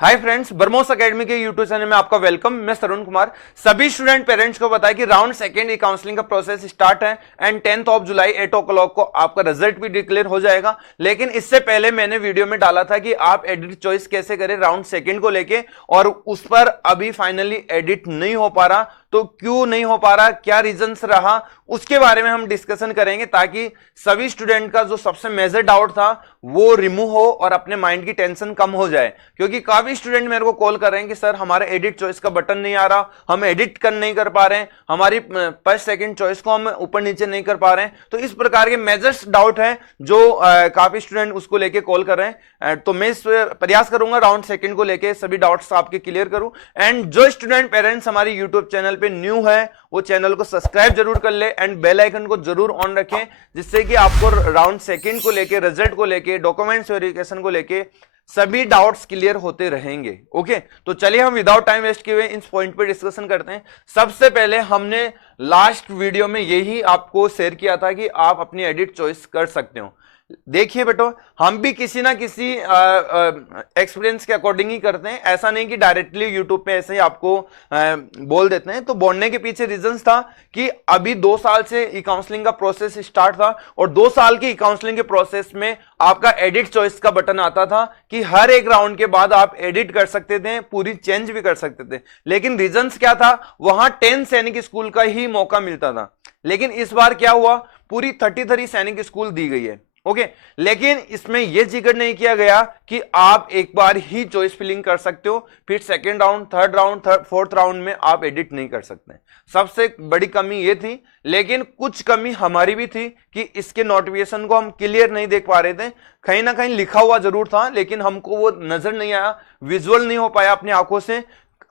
Hi friends, बरमोस academy के YouTube channel में आपका वेलकम। मैं तरुण कुमार। सभी स्टूडेंट पेरेंट्स को बताया कि राउंड सेकेंड ई काउंसलिंग का प्रोसेस स्टार्ट है and 10th of July 8 o'clock को आपका रिजल्ट भी डिक्लेयर हो जाएगा। लेकिन इससे पहले मैंने वीडियो में डाला था कि आप एडिट चॉइस कैसे करें राउंड सेकेंड को लेके, और उस पर अभी फाइनली एडिट नहीं हो पा रहा। तो क्यों नहीं हो पा रहा, क्या रीजंस रहा, उसके बारे में हम डिस्कशन करेंगे ताकि सभी स्टूडेंट का जो सबसे मेजर डाउट था वो रिमूव हो और अपने माइंड की टेंशन कम हो जाए। क्योंकि काफी स्टूडेंट मेरे को कॉल कर रहे हैं कि सर हमारा एडिट चॉइस का बटन नहीं आ रहा, हम एडिट नहीं कर पा रहे हैं, हमारी फर्स्ट सेकंड चॉइस को हम ऊपर नीचे नहीं कर पा रहे हैं। तो इस प्रकार के मेजर्स डाउट है जो काफी स्टूडेंट उसको लेके कॉल कर रहे हैं। तो मैं इस प्रयास करूंगा राउंड सेकंड को लेके सभी डाउट्स आपके क्लियर करूं। एंड जो स्टूडेंट पेरेंट्स हमारे यूट्यूब चैनल पे न्यू है वो चैनल को सब्सक्राइब जरूर कर ले एंड बेल आइकन को जरूर ऑन रखें, जिससे कि आपको राउंड सेकंड को लेके, रिजल्ट को लेके, डॉक्यूमेंट्स वेरिफिकेशन को लेके सभी डाउट्स क्लियर होते रहेंगे। ओके, तो चलिए हम विदाउट टाइम वेस्ट किए हुए इस पॉइंट पे डिस्कशन करते हैं। सबसे पहले हमने लास्ट वीडियो में यही आपको शेयर किया था कि आप अपनी एडिट चॉइस कर सकते हो। देखिए बेटो, हम भी किसी ना किसी एक्सपीरियंस के अकॉर्डिंग ही करते हैं। ऐसा नहीं कि डायरेक्टली यूट्यूब पे ऐसे ही आपको बोल देते हैं। तो बोलने के पीछे रीजंस था कि अभी 2 साल से ई काउंसलिंग का प्रोसेस स्टार्ट था और 2 साल की ई काउंसलिंग के प्रोसेस में आपका एडिट चॉइस का बटन आता था कि हर एक राउंड के बाद आप एडिट कर सकते थे, पूरी चेंज भी कर सकते थे। लेकिन रीजंस क्या था, वहां 10 सैनिक स्कूल का ही मौका मिलता था। लेकिन इस बार क्या हुआ, पूरी 33 सैनिक स्कूल दी गई है। ओके, लेकिन इसमें यह जिक्र नहीं किया गया कि आप एक बार ही चॉइस फिलिंग कर सकते हो, फिर second round, third round, fourth round में आप एडिट नहीं कर सकते। सबसे बड़ी कमी यह थी। लेकिन कुछ कमी हमारी भी थी कि इसके नोटिफिकेशन को हम क्लियर नहीं देख पा रहे थे। कहीं ना कहीं लिखा हुआ जरूर था लेकिन हमको वो नजर नहीं आया, विजुअल नहीं हो पाया अपनी आंखों से।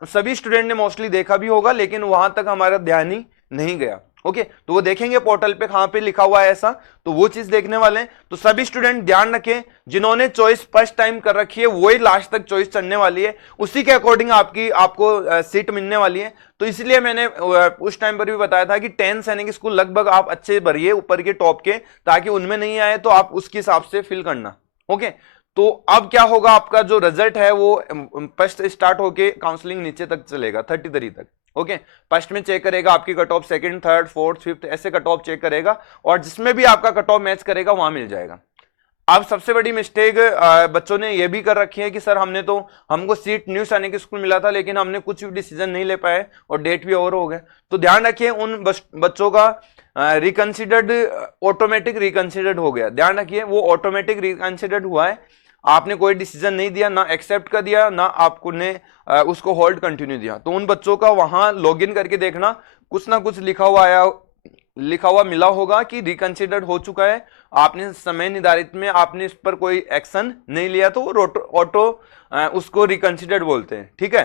सभी स्टूडेंट ने मोस्टली देखा भी होगा लेकिन वहां तक हमारा ध्यान ही नहीं गया। ओके, तो वो देखेंगे पोर्टल पे कहां पे लिखा हुआ है ऐसा, तो वो चीज देखने वाले हैं। तो सभी स्टूडेंट ध्यान रखें, जिन्होंने चॉइस फर्स्ट टाइम कर रखी है वही लास्ट तक चॉइस चढ़ने वाली है, उसी के अकॉर्डिंग आपको सीट मिलने वाली है। तो इसलिए मैंने उस टाइम पर भी बताया था कि 10 सैनिक स्कूल लगभग आप अच्छे भरिए ऊपर के टॉप के, ताकि उनमें नहीं आए तो आप उसके हिसाब से फिल करना। ओके, तो अब क्या होगा, आपका जो रिजल्ट है वो फर्स्ट स्टार्ट होके काउंसलिंग नीचे तक चलेगा 33 तक। ओके, फर्स्ट में चेक करेगा आपकी cut off, second, third, fourth, fifth ऐसे कट ऑफ चेक करेगा और जिसमें भी आपका कट ऑफ मैच करेगा वहां मिल जाएगा। अब सबसे बड़ी मिस्टेक बच्चों ने यह भी कर रखी है कि सर हमको सीट न्यू सैनिक स्कूल मिला था लेकिन हमने कुछ भी डिसीजन नहीं ले पाए और डेट भी ओवर हो गए। तो ध्यान रखिए, उन बच्चों का रिकंसिडर्ड ऑटोमेटिक रिकंसिडर्ड हो गया। ध्यान रखिए, वो ऑटोमेटिक रिकंसिडर्ड हुआ है। आपने कोई डिसीजन नहीं दिया, ना एक्सेप्ट कर दिया, ना आपने उसको होल्ड कंटिन्यू दिया। तो उन बच्चों का वहां लॉगिन करके देखना, कुछ ना कुछ लिखा हुआ मिला होगा कि रिकंसिडर्ड हो चुका है, आपने समय निर्धारित में आपने इस पर कोई एक्शन नहीं लिया, तो वो ऑटो उसको रिकंसिडर्ड बोलते हैं। ठीक है,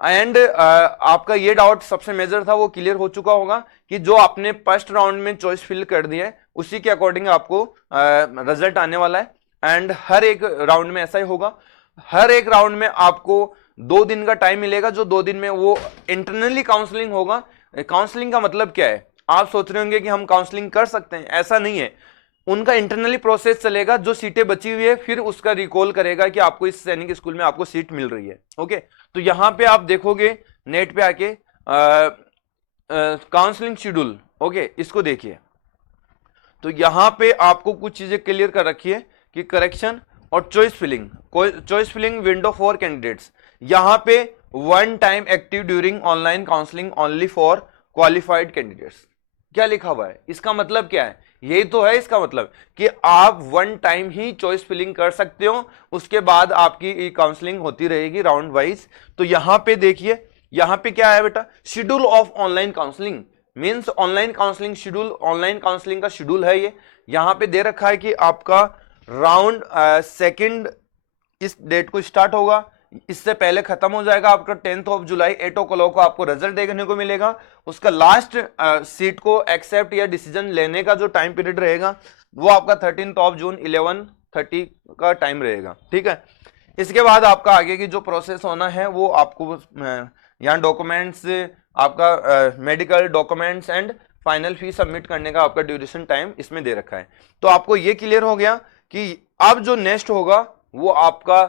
एंड आपका ये डाउट सबसे मेजर था वो क्लियर हो चुका होगा कि जो आपने फर्स्ट राउंड में चॉइस फिल कर दी है उसी के अकॉर्डिंग आपको रिजल्ट आने वाला है। एंड हर एक राउंड में ऐसा ही होगा। हर एक राउंड में आपको 2 दिन का टाइम मिलेगा, जो 2 दिन में वो इंटरनली काउंसलिंग होगा। काउंसलिंग का मतलब क्या है, आप सोच रहे होंगे कि हम काउंसलिंग कर सकते हैं, ऐसा नहीं है। उनका इंटरनली प्रोसेस चलेगा, जो सीटें बची हुई है फिर उसका रिकॉल करेगा कि आपको इस सैनिक स्कूल में आपको सीट मिल रही है। ओके, तो यहां पे आप देखोगे नेट पे आके काउंसलिंग शेड्यूल। ओके, इसको देखिए, तो यहां पे आपको कुछ चीजें क्लियर कर रखी है कि करेक्शन और choice filling window for candidates. यहां पे 1 time active during online counselling only for qualified candidates. क्या लिखा हुआ है, इसका मतलब क्या है, यही तो है इसका मतलब कि आप 1 टाइम ही चॉइस फिलिंग कर सकते हो, उसके बाद आपकी काउंसलिंग होती रहेगी राउंड वाइज। तो यहां पे देखिए, यहां पे क्या है बेटा, schedule of online counselling means online counselling schedule, online counselling का शेड्यूल है ये। यहां पे दे रखा है कि आपका राउंड सेकंड इस डेट को स्टार्ट होगा, इससे पहले खत्म हो जाएगा आपका 10th ऑफ जुलाई 8 o'clock को आपको रिजल्ट देखने को मिलेगा। उसका लास्ट सीट को एक्सेप्ट या डिसीजन लेने का जो टाइम पीरियड रहेगा वो आपका 13th ऑफ जून 11:30 का टाइम रहेगा। ठीक है, इसके बाद आपका आगे की जो प्रोसेस होना है वो आपको यहाँ डॉक्यूमेंट्स, आपका medical documents and final fee submit करने का आपका ड्यूरेशन टाइम इसमें दे रखा है। तो आपको ये क्लियर हो गया कि अब जो नेक्स्ट होगा वो आपका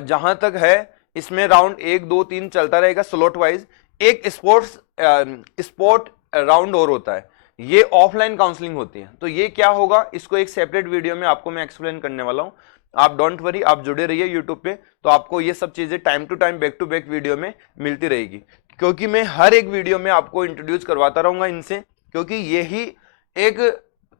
जहां तक है इसमें राउंड 1 2 3 चलता रहेगा स्लॉट वाइज। एक स्पोर्ट राउंड और होता है, ये ऑफलाइन काउंसलिंग होती है। तो ये क्या होगा, इसको एक सेपरेट वीडियो में आपको मैं एक्सप्लेन करने वाला हूं। आप डोंट वरी, आप जुड़े रहिए यूट्यूब पे, तो आपको ये सब चीजें time to time back to back video में मिलती रहेगी, क्योंकि मैं हर एक वीडियो में आपको इंट्रोड्यूस करवाता रहूंगा इनसे, क्योंकि यही एक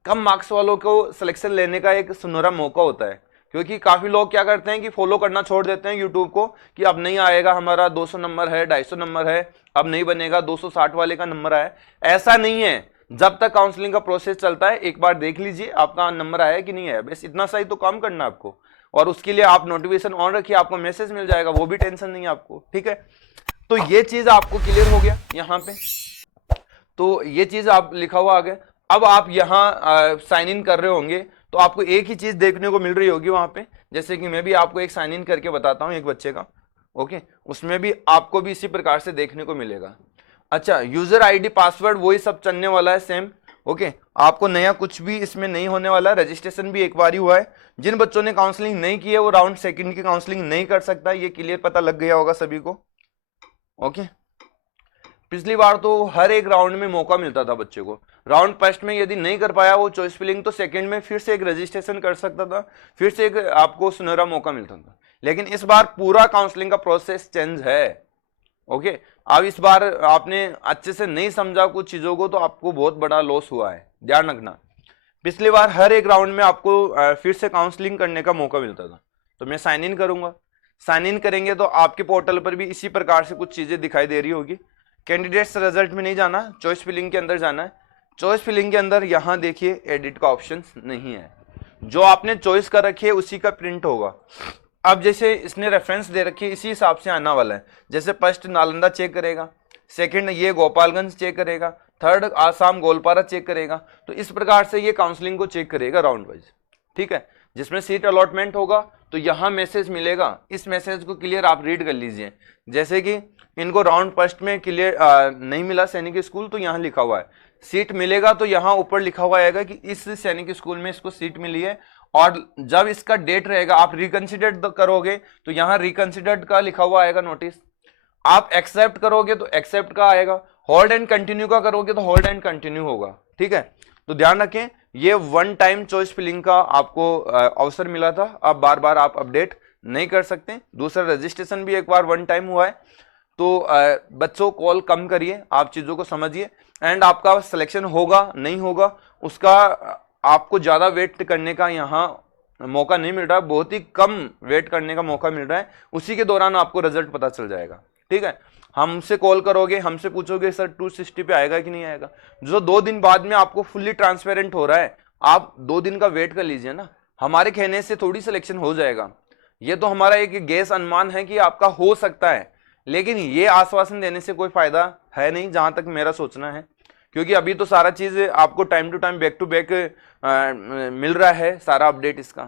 कम मार्क्स वालों को सिलेक्शन लेने का एक सुनहरा मौका होता है। क्योंकि काफी लोग क्या करते हैं कि फॉलो करना छोड़ देते हैं यूट्यूब को, कि अब नहीं आएगा, हमारा 200 नंबर है, 250 नंबर है, अब नहीं बनेगा, 260 वाले का नंबर आया। ऐसा नहीं है, जब तक काउंसलिंग का प्रोसेस चलता है एक बार देख लीजिए आपका नंबर आया कि नहीं आया, बस इतना सा ही तो काम करना है आपको। और उसके लिए आप नोटिफिकेशन ऑन रखिए, आपको मैसेज मिल जाएगा, वो भी टेंशन नहीं है आपको, ठीक है। तो ये चीज आपको क्लियर हो गया यहाँ पे, तो ये चीज आप लिखा हुआ आ गया। अब आप यहाँ साइन इन कर रहे होंगे तो आपको एक ही चीज देखने को मिल रही होगी वहां पे, जैसे कि मैं भी आपको एक साइन इन करके बताता हूँ एक बच्चे का, ओके, उसमें भी आपको भी इसी प्रकार से देखने को मिलेगा। अच्छा, यूजर आईडी पासवर्ड वही सब चलने वाला है सेम, ओके, आपको नया कुछ भी इसमें नहीं होने वाला। रजिस्ट्रेशन भी एक बार ही हुआ है। जिन बच्चों ने काउंसलिंग नहीं की है वो राउंड सेकंड की काउंसलिंग नहीं कर सकता, ये क्लियर पता लग गया होगा सभी को, ओके। पिछली बार तो हर एक राउंड में मौका मिलता था बच्चे को, राउंड फर्स्ट में यदि नहीं कर पाया वो चॉइस फिलिंग, तो सेकंड में फिर से एक रजिस्ट्रेशन कर सकता था, फिर से एक आपको सुनहरा मौका मिलता था। लेकिन इस बार पूरा काउंसलिंग का प्रोसेस चेंज है, ओके। अब इस बार आपने अच्छे से नहीं समझा कुछ चीजों को तो आपको बहुत बड़ा लॉस हुआ है, ध्यान रखना। पिछली बार हर एक राउंड में आपको फिर से काउंसलिंग करने का मौका मिलता था। तो मैं साइन इन करूंगा, साइन इन करेंगे तो आपके पोर्टल पर भी इसी प्रकार से कुछ चीजें दिखाई दे रही होगी। कैंडिडेट्स रिजल्ट में नहीं जाना, चॉइस फिलिंग के अंदर जाना है। चॉइस फिलिंग के अंदर यहाँ देखिए एडिट का ऑप्शन नहीं है, जो आपने चॉइस कर रखी है उसी का प्रिंट होगा। अब जैसे इसने रेफरेंस दे रखी है इसी हिसाब से आना वाला है। जैसे फर्स्ट नालंदा चेक करेगा, सेकंड ये गोपालगंज चेक करेगा, थर्ड आसाम गोलपारा चेक करेगा। तो इस प्रकार से ये काउंसलिंग को चेक करेगा राउंड वाइज, ठीक है। जिसमें सीट अलॉटमेंट होगा तो यहाँ मैसेज मिलेगा, इस मैसेज को क्लियर आप रीड कर लीजिए। जैसे कि इनको राउंड फर्स्ट में क्लियर नहीं मिला सैनिक स्कूल, तो यहाँ लिखा हुआ है सीट मिलेगा, तो यहाँ ऊपर लिखा हुआ आएगा कि इस सैनिक स्कूल में इसको सीट मिली है। और जब इसका डेट रहेगा आप रिकंसिडर्ड करोगे तो यहाँ रिकंसिडर्ड का लिखा हुआ आएगा नोटिस। आप एक्सेप्ट करोगे तो एक्सेप्ट का आएगा, होल्ड एंड कंटिन्यू का करोगे तो होल्ड एंड कंटिन्यू होगा, ठीक है। तो ध्यान रखें, ये वन टाइम चॉइस फिलिंग का आपको अवसर मिला था, अब बार बार आप अपडेट नहीं कर सकते। दूसरा रजिस्ट्रेशन भी एक बार वन टाइम हुआ है। तो बच्चों कॉल कम करिए, आप चीजों को समझिए, एंड आपका सिलेक्शन होगा नहीं होगा उसका आपको ज्यादा वेट करने का यहाँ मौका नहीं मिल रहा है, बहुत ही कम वेट करने का मौका मिल रहा है। उसी के दौरान आपको रिजल्ट पता चल जाएगा, ठीक है। हमसे कॉल करोगे, हमसे पूछोगे सर 260 पे आएगा कि नहीं आएगा, जो 2 दिन बाद में आपको फुल्ली ट्रांसपेरेंट हो रहा है, आप 2 दिन का वेट कर लीजिए ना। हमारे कहने से थोड़ी सिलेक्शन हो जाएगा, ये तो हमारा एक गेस अनुमान है कि आपका हो सकता है, लेकिन ये आश्वासन देने से कोई फायदा है नहीं जहां तक मेरा सोचना है। क्योंकि अभी तो सारा चीज आपको time to time back to back मिल रहा है सारा अपडेट इसका,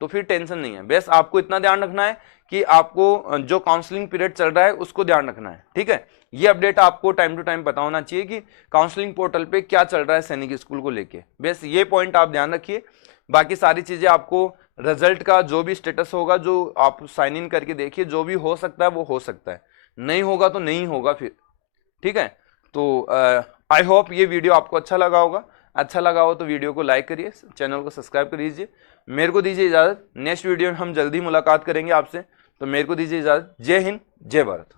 तो फिर टेंशन नहीं है। बस आपको इतना ध्यान रखना है कि आपको जो काउंसलिंग पीरियड चल रहा है उसको ध्यान रखना है, ठीक है। ये अपडेट आपको टाइम टू टाइम पता होना चाहिए कि काउंसलिंग पोर्टल पे क्या चल रहा है सैनिक स्कूल को लेके, बस ये पॉइंट आप ध्यान रखिए। बाकी सारी चीजें आपको रिजल्ट का जो भी स्टेटस होगा, जो आप साइन इन करके देखिए, जो भी हो सकता है वो हो सकता है, नहीं होगा तो नहीं होगा फिर, ठीक है। तो आई होप ये वीडियो आपको अच्छा लगा होगा। अच्छा लगा हो तो वीडियो को लाइक करिए, चैनल को सब्सक्राइब कर लीजिए। मेरे को दीजिए इजाजत, नेक्स्ट वीडियो में हम जल्दी मुलाकात करेंगे आपसे, तो मेरे को दीजिए इजाजत। जय हिंद, जय भारत।